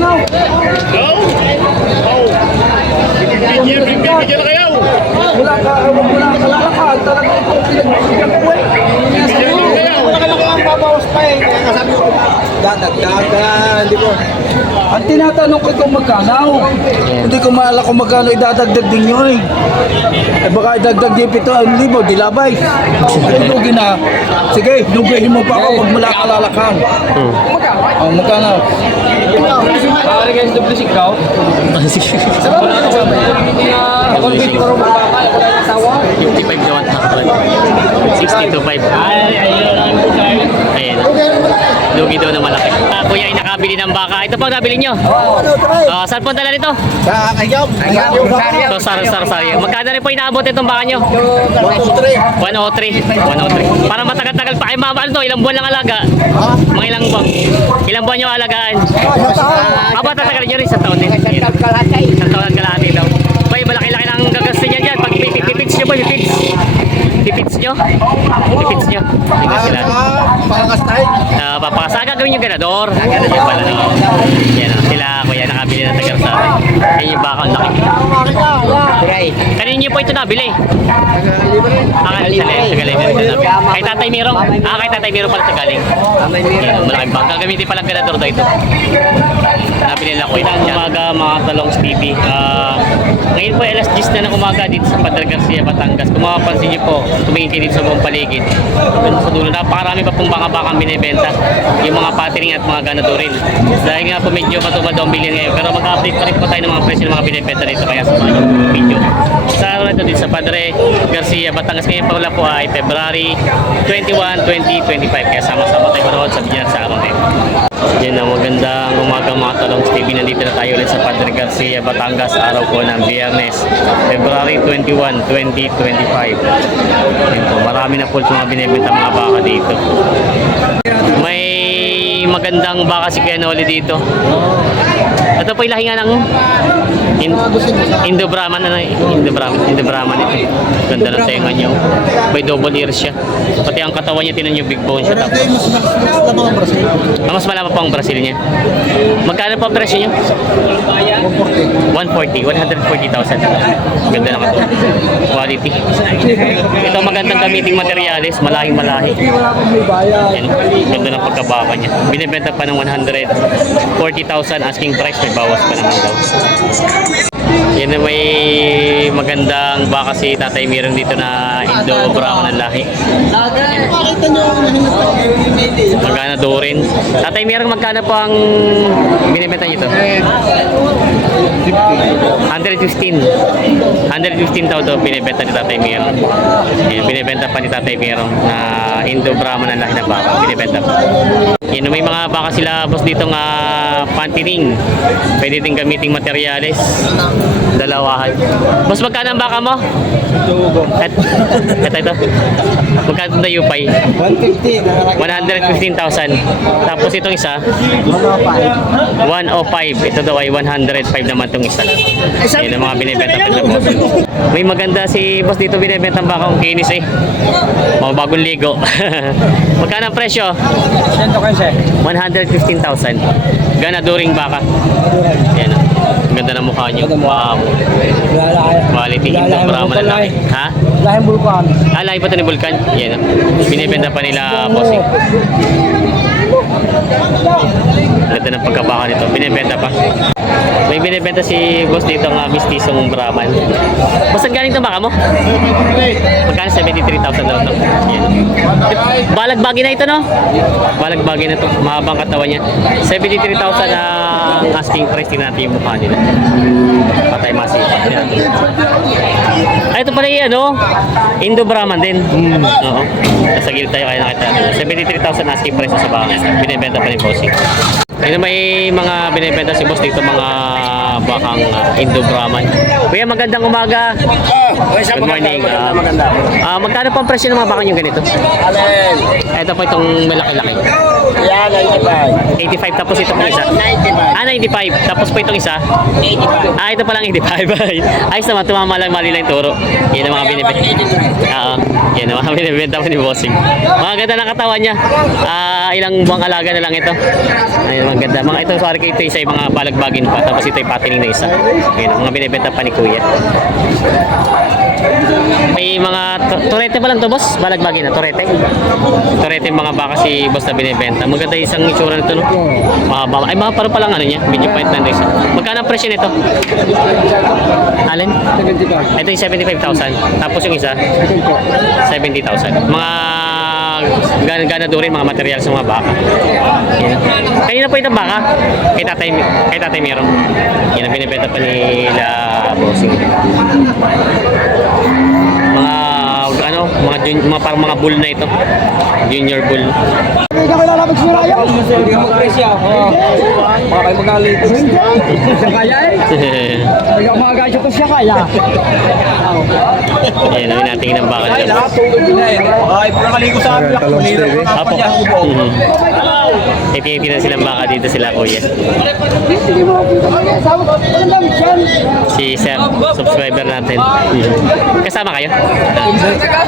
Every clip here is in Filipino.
magkano? Bigyan na kayo. Wala ka kalalakad. Talaga ito pinagbibigyan ko eh. Wala ka lang ang babawas pa eh. Kaya kasabi ko, dadagdagan. Hindi ko. Ang tinatanong ko kung magkano. Hindi ko maalala kung magkano idadagdag din nyo eh. Eh baka idagdag din 7,000, di labay. Lugi na. Sige, lugihin mo pa ako pag mula kalalakan. Oh, magkano? Pare guys, double sigaw. Convince ko rin magkakaya, wala yung tawa. 55 to 100. 60 to 5. Ayan. Lugi daw na malaki. Kuya ay nakabili ng baka. Ito po nabili nyo? Saan po dala nito? Sa kayam. So, sari. Magkano rin po inaabot itong baka nyo? 103. 103. Para matagal-tagal pa. Ay, mama, ano to? Ilang buwan lang alaga? Mga ilang buwan? Ilang buwan nyo alagaan? Tatagal nyo rin sa taon din. Sa taon at kalahati daw. Bay, malaki-laki ng gagasto niya dyan. Pag pipits nyo ba? Pipits nyo? Pipits nyo? Tingnan sila. Pakakastay. Papakasa gagawin yung ganador. Yan pala no. Yan sila kuya nakabili ng tagar sa atin. Yan yung baka ang laki. Kanina niyo po ito nabili. Tagaling ito nabili. Kay Tatay Mirong. Kay Tatay Mirong pala tagaling. Yan, malaking baka. Gagamitin palang ganador daw ito. Nabili nila ko ito. Umaga mga Talongs TV. Ngayon po alas 10 na ng umaga dito sa Padre Garcia, Batangas. Kung mapapansin niyo po, tumingin kayo dito sa buong paligid. Sa dulo, napakarami pa pong baka-bakang binibenta. Yung mga patering at mga ganadorin. Dahil nga po medyo matubad daw ang bilhin ngayon. Pero mag-update pa rin po tayo ng mga presyo ng mga binibenta dito. Kaya sa mga video. Sa araw na ito dito sa Padre Garcia, Batangas. Ngayon pa wala po ay February 21, 2025. Kaya sama-sama tayo manood sa video sa araw na ito. Yan ang magandang umaga mga Talongs TV. Nandito na tayo ulit sa Padre Garcia, Batangas. Araw po ng Biyernes, February 21, 2025. Yan po, marami na po mga binibenta mga baka dito. May magandang baka si Kuya Noli dito. Ito po yung lahingan ng Indo-Brahman Indo-Brahman ito. Ganda ng tenga niyo. May double ears siya. Pati ang katawan niya, tinan niyo, big bone siya. Tapos mas malama pa ang Brazil niya. Magkano po ang presyo niyo? 140,000. Ganda ng katawan. Quality. Ito magandang gamiting materyales, malahi. Yan, ganda ng pagkabaka niya. Binibenta pa ng 140,000 asking price, may bawas pa naman daw. Yan na may magandang baka si Tatay Mirong dito na Indo-Brahman ng lahi. Magkano daw rin. Tatay Mirong, magkano po ang binibenta nyo ito? 115 daw binibenta ni Tatay Mirong. Binibenta pa ni Tatay Mirong na Indo-Brahman ng lahi na baka. Binibenta pa. Yan, may mga baka sila boss dito nga pantining. Pwede din gamiting materyales. Dalawahan. Boss, magkano ang baka mo? Ito. Magkano na yupay? 115,000. Tapos itong isa? 105. Ito daw ay 105 naman itong isa. Yan ang mga binibenta pa boss. May maganda si boss dito binibenta ang baka kung kinis eh. Mga bagong ligo. Magkano ang presyo? 115,000. Ganaduring baka. Yan. Ang ganda ng mukha niyo. Wow. Quality. Indo-Brahman na lahi. Ha? Lahing bulkan. Lahi pa ito ni Vulcan. Yan. Binibenta pa nila bossing. Ganda ng pagkabaka nito. Binibenta pa. May binibenta si boss dito nga mistisong Brahman. Boss, ang galing itong baka mo? Magkano? 73,000 daw ito. Yan. Balagbagi na ito, no? Balagbagi na ito. Mahabang katawan niya. 73,000 ang asking price. Tingnan natin yung mukha nila. Patay masipat. Yan. Ay, ito pala yung ano? Indo-Brahman din. Oo. Nasa gilid tayo kaya nakita natin. 73,000 asking price sa baka. Binibenta pa ni bossing. Ayun, may mga binibenta si boss dito, mga bakang Indo-Brahman. Kuya, magandang umaga. Good morning. Magkano po ang presyo ng mga bakang yung ganito? Ito po itong malaki-laki. Yan, 95. 85 tapos ito po isa. 95. Tapos po itong isa. 85. Ito pa lang 85. Ayos naman, tumama lang, mali lang yung turo. Yan ang mga binibenta. Oo. Yan ang mga binibenta ko ni Bossing. Mga ganda ng katawan niya. Ilang buwang alaga na lang ito. Ayun, mga ganda. Mga ito, sorry ito isa yung mga balagbagin pa. Tapos ito yung patining na isa. Ayun, mga binibenta pa ni Kuya. May mga turete pa lang to, boss? Balagbagin na, turete. Turete yung mga baka si boss na binibenta. Maganda yung isang itsura nito, no? Mahaba. Ay, mga paro pa lang ano niya. Medyo point lang isa. Magkano ang presyo nito? Alin? 75. Ito yung 75,000. Tapos yung isa? 70,000. Mga gana rin mga materials ng mga baka. Yan. Kanina po itong baka. Kay tatay Miro. Yan ang binibenta pa nila Bossing. Parang mga bull na ito. Junior bull. Hindi ka lalabag si Raya. Hindi ka mag-presya. Baka kayo magalit. Siya kaya eh. Hindi ka magalit ito siya kaya. Ayan, nawin natin ng baka Ay, nila. lahat tulad din eh. Ay, pagkakaligo sa amin. Manira ko nga pa niya. Tinitingnan silang baka dito sila kuya. Hindi mo sabi ko, ano lang yan? Si Sir, subscriber natin. Kasama kayo?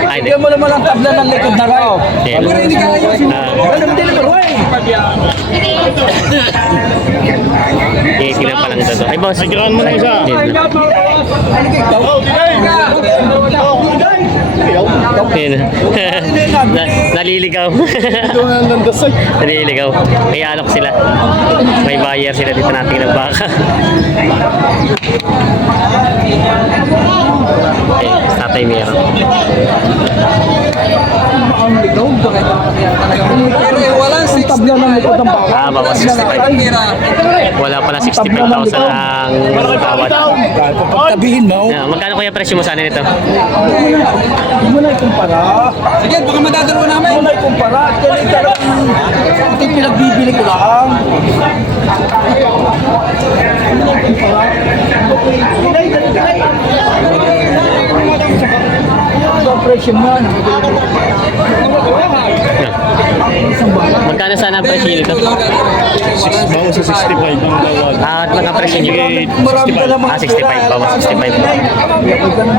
Ay, hindi. Bigyan mo naman ang tabla ng likod na kayo. Ayan. Ano din naman, wey? Tinitingnan pa lang ito. Ay, boss. Sigurahan mo na isa. Naliligaw. Naliligaw. May alok sila. May buyer sila dito natin ng baka. Okay, tatay meron. Pero walang tabla ng likod ng baka. Bawa 65. Wala pala 65,000 ang bawat. Tabihin mo. Magkano kaya presyo mo sana nito? Hindi mo na ikumpara. Sige, baka madadalo namin. Hindi mo na ikumpara. Kaya talagang ito yung pinagbibili ko lang. Ito presyo man. Magkano sana ang presyo nito? Bawa sa 65 ang tawag. At magkano presyo nyo? Marami ka namang 65, bawa 65.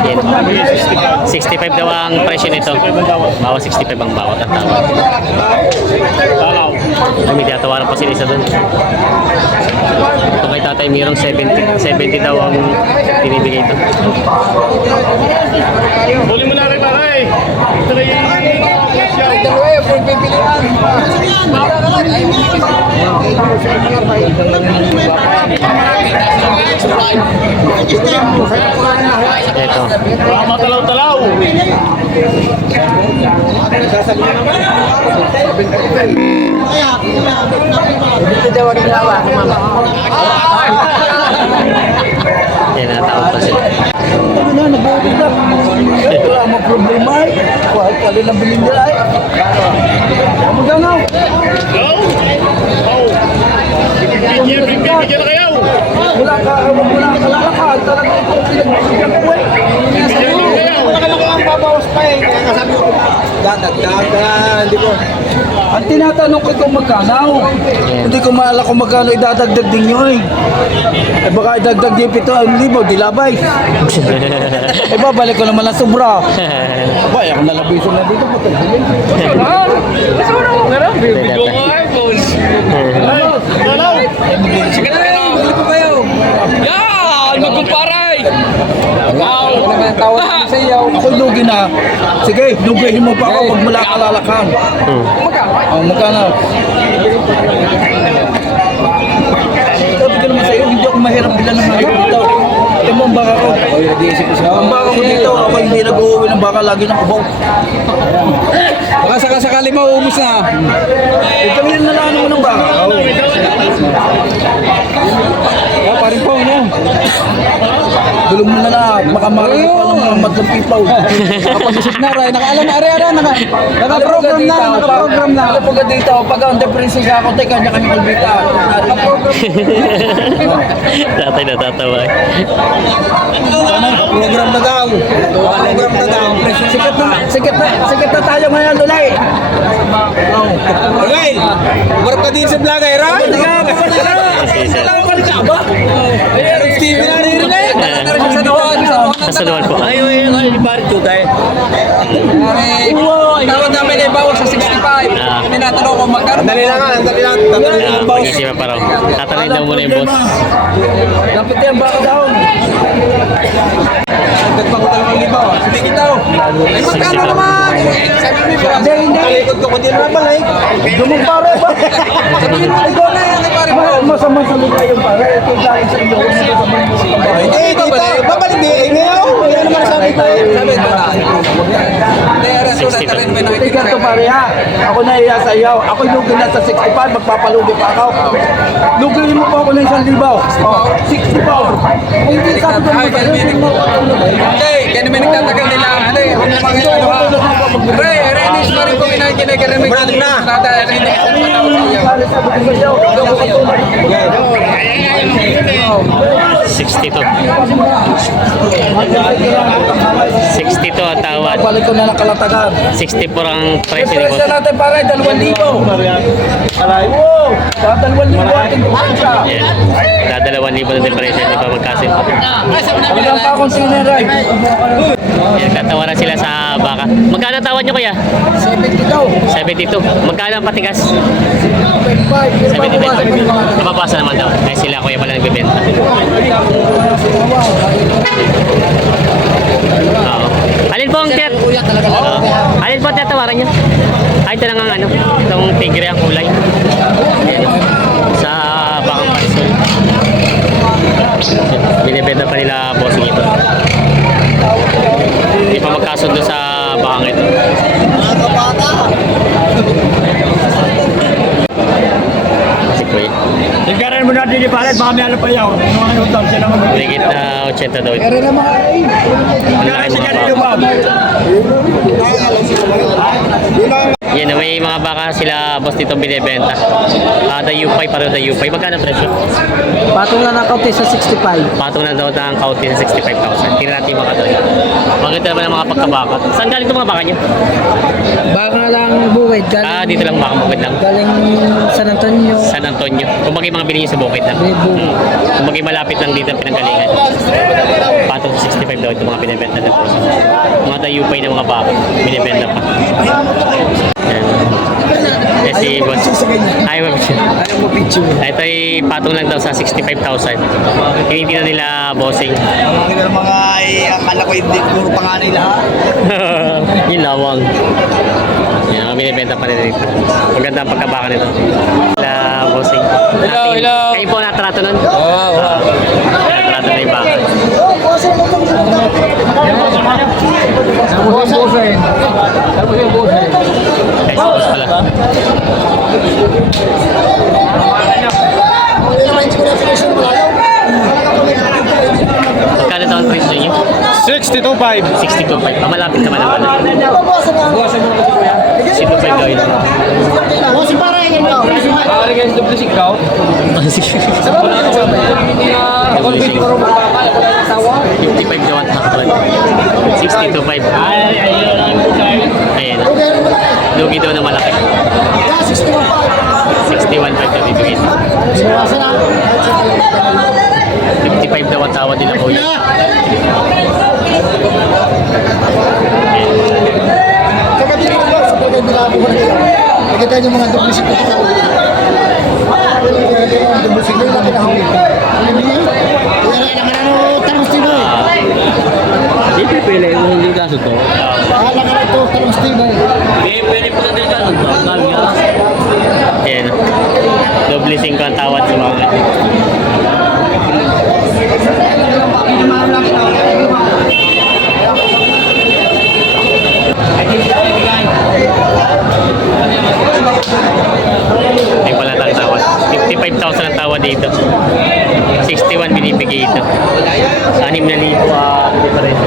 Yan. 65 daw ang presyo nito. Bawa 65 ang bawat at tawag. Ay, may tatawaran pa sila isa doon. Ito kay Tatay Mirong 70. 70 daw ang binibigay ito. Huli mo na rin taray. Ito na yung Ito. Tama talaw-talaw. Yan, natawag pa sila. Ano na, nag-uubig na. Wala mo problema eh. Kahit alin ang bilhin nila eh. Maganaw. Hello? Oh. Bigyan na kayo. Wala ka lalakad. Talagang ito ang pinagbibigyan ko eh. Wala ka lang ang babawas pa eh. Kaya nga sabi ko, dadagdag. Kaya hindi ko. Ang tinatanong ko kung magkano. Hindi ko maalala kung magkano idadagdag din nyo eh. Eh baka idagdag din 7,000, di labay. Eh babalik ko naman ang sobra. Ba, ako nalabiso na dito. Bigo mo iPhone. Talaw. Sige na kayo. Bili po kayo. Yan! Magkumparay! Wow! Tawag sa iyo. Ako lugi na. Sige, lugihin mo pa ako pag mula kalalakan. Magkano? Sabi ko naman sa'yo, hindi ako mahirap bilan ng mga dito. Ito mo ang baka ko. Ang baka ko dito, ako hindi nag-uwi ng baka, lagi ng kubaw. Baka sakasakali mauubos na. Ito yung nalaan mo ng baka. Oh, parin po, no? Dulong mo na na, makamarinig pa ng mga madlang pipaw. Nakapag-isip na, Ray. Nakaalam na, Ari-ara. Naka-program na, naka-program na. Alam pag dito, pag ang depresi ka ako, teka, niya kami kalbita. Tatay natatawa. Program na daw. Program na daw. Sikat na tayo ngayon, Dulay. Roel, umarap ka din sa vlog eh, Roel. Steve na rin eh. Sa doon po. Tawad namin ay bawal sa 65. Tinatanong ko magkano. Dali lang. Pag-isipan pa raw. Tatanay daw muna yung boss. Dapat yan baka daw. Nagpagutang ng libaw. Sige daw. Ay magkano naman? Sabi mo ba? Hindi. Talikod ko kundi naman balik. Dumong pare ba? Sabihin mo ikaw na yan. Pare mo. Masama sa lupa yung pare. Ito yung galing sa iyo. Hindi, dito. Babalik di. Ngayon. Yan naman sabi ko. Sabi ko na. Hindi ka to pare ha. Ako na iya sa iyo. Ako yung lugi na sa 65. Magpapalugi pa ako. Lugi mo pa ako ng 1,000. Oh, 60 pa. Hindi sabi ko Hindi, kaya naman nagtatagal nila. Ano eh, huwag naman kayo ano ha. Renis pa rin po kinagkinagaramig. Brother na. Renis pa rin ako sa iyo. 62. 62 ang tawad. Balik ko na ng kalatagan. 64 ang presyo ni boss. Presyo natin pare, 2,000. Alay mo. 2,000 ating kumensya. Yan. Dadalawan libo na din presyo. Di ba magkasin? Talagang pa akong sineray. Yan. Tatawaran sila sa baka. Magkano tawad nyo kuya? 70 daw. 72. Magkano ang patigas? 75. 75. Nababasa naman daw. Ay sila kuya pala nagbibenta. Oo. Alin po ang alin po ang tatawaran nyo? Ay, ito lang ang ano. Itong tigre ang kulay. Ayan. Sa bakang parisol. Binibenta pa nila bossing ito. Hindi pa magkasundo sa bakang ito. Si Kuya. Tingkaran mo natin ni Paret, baka may ano pa yaw. Mga utang sila mag- Higit na 80 daw ito. Kaya na mga ay. Ang laki mga baka. Yan, may mga baka sila boss dito binibenta. The U5, pareho the U5. Magkano presyo? Patong na nakauti sa 65. Patong na daw ng kauti sa 65,000. Tingnan natin yung mga doon. Maganda naman ang mga pagkabaka. Saan galing itong mga baka nyo? Baka lang buwid. Dito lang baka bukid lang. Galing San Antonio. San Antonio. Kung bagay mga bilhin nyo sa bukid lang. Kung bagay malapit lang dito ang pinanggalingan. Patong sa 65 daw ito mga binibenta na po. Mga U5 na mga baka. Binibenta pa. Yan. Yes, si boss. Ay, wag siya. Ito ay patong lang daw sa 65,000. Tinitingnan nila bossing. Mga akala ko hindi puro panganay lahat. Yung lawang. Yan, mga binibenta pa rin dito. Maganda ang pagkabaka nito. Bossing. Hello. Kayo po natrato nun? Oo. Natrato na yung baka. Ay, boss pala. Magkano taon presyo niyo? 62.5. 62.5. Malapit naman naman. 62.5 daw ito. Pare guys, double sikaw. Ako din puro baka, ako lang asawa. 55 daw ang takot. 62.5. Ayan. Lugi daw na malaki. 61.5 daw bibigyan. 55 daw ang tawad nila kuya. Nakita niyo mga dublisik ko sa dublisik ko lang pinahuli. Di pipili mo hindi kaso to. Akala ka na ito, talong stable. Pwede po na din kaso to. Ayan. Doble 5 ang tawad sa mga. Ay pala ang tawad. 55,000 ang tawad dito. 61 binibigay ito. 6,000 difference.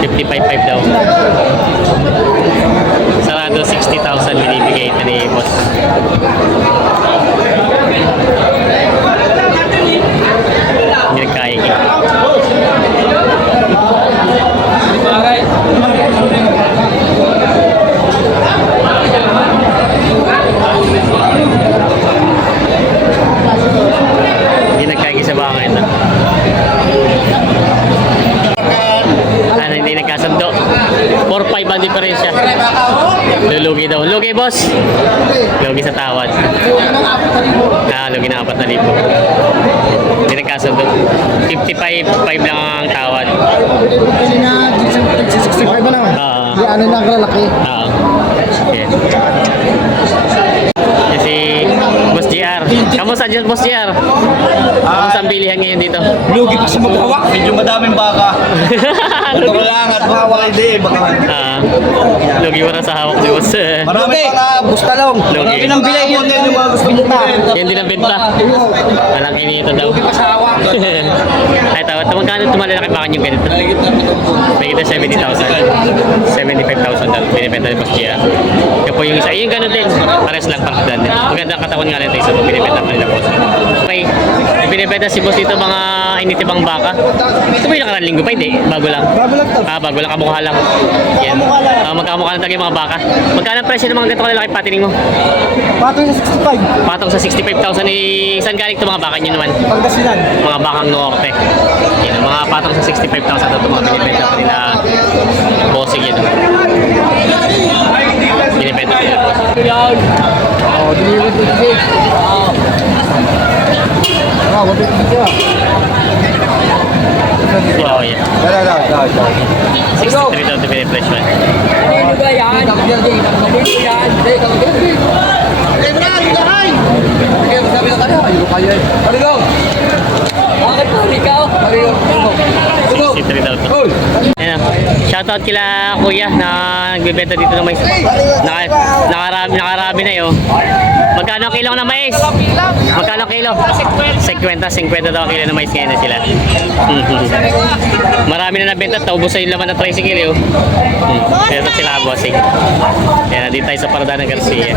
55,500 daw. Sarado 60,000 binibigay ito ni boss. Hindi nagkain. Lulugi daw. Lugi, boss. Lugi sa tawad. Lugi na 4,000. Hindi nagkasundo. 55 lang ang tawad. Pili nga, 65 na lang. Di ano na kalalaki. Oo. Okay. Si Boss JR. Kamusta dyan, Boss JR? Kamusta ang bilihan ngayon dito? Lugi pa sa maghawak. Medyo madaming baka. Ito ko lang at mahawak hindi. Baka Lugi mo na sa hawak ni Boss. marami pa busta lang. Lugi. Marami ng bilay yun yung mga gusto mo pa. Yan din ang benta. Walang kinito daw. Ay, tawad. Magkano tumalalaki baka yung ganito? May kita 70,000. 75,000 daw. Binibenta ni Boss JR. Kaya po yung isa. Yung gano'n din. Pares lang parang din. Maganda ang katawan nga nito isa po. Binibenta pa nila Boss. Okay. Binibenta si Boss dito mga initibang baka. Ito ba yung nakarang linggo pa? Hindi. Bago lang. Bago lang to. Bago lang. Kamukha lang. Yan. Magkamukha lang talaga yung mga baka. Magkano ang presyo ng mga ganito kalalaki patining mo? Patong sa 65. Patong sa 65,000 saan galing ito mga baka nyo naman? Pangasinan. Mga bakang norte. Yan, ang mga patong sa 65,000 ito mga binibenta pa nila bossing yun. Binibenta pa nila bossing. Oh, diniwan to kasi. Ah, wala dito. Oh, yeah. 63 daw ito binipresyo. Ano ba yan? Ano yan? Bakit po ikaw? 63 daw ito. Ayan, shoutout kila kuya na nagbibenta dito ng mais. Nakarami na yun. Magkano ang kilo ng mais? Magkano ang kilo? 50 daw ang kilo ng mais ngayon na sila. Marami na nabenta, taubos sa yung laman ng tricycle yun. Kaya ito sila bossing. Kaya nandito tayo sa Parada ng Garcia.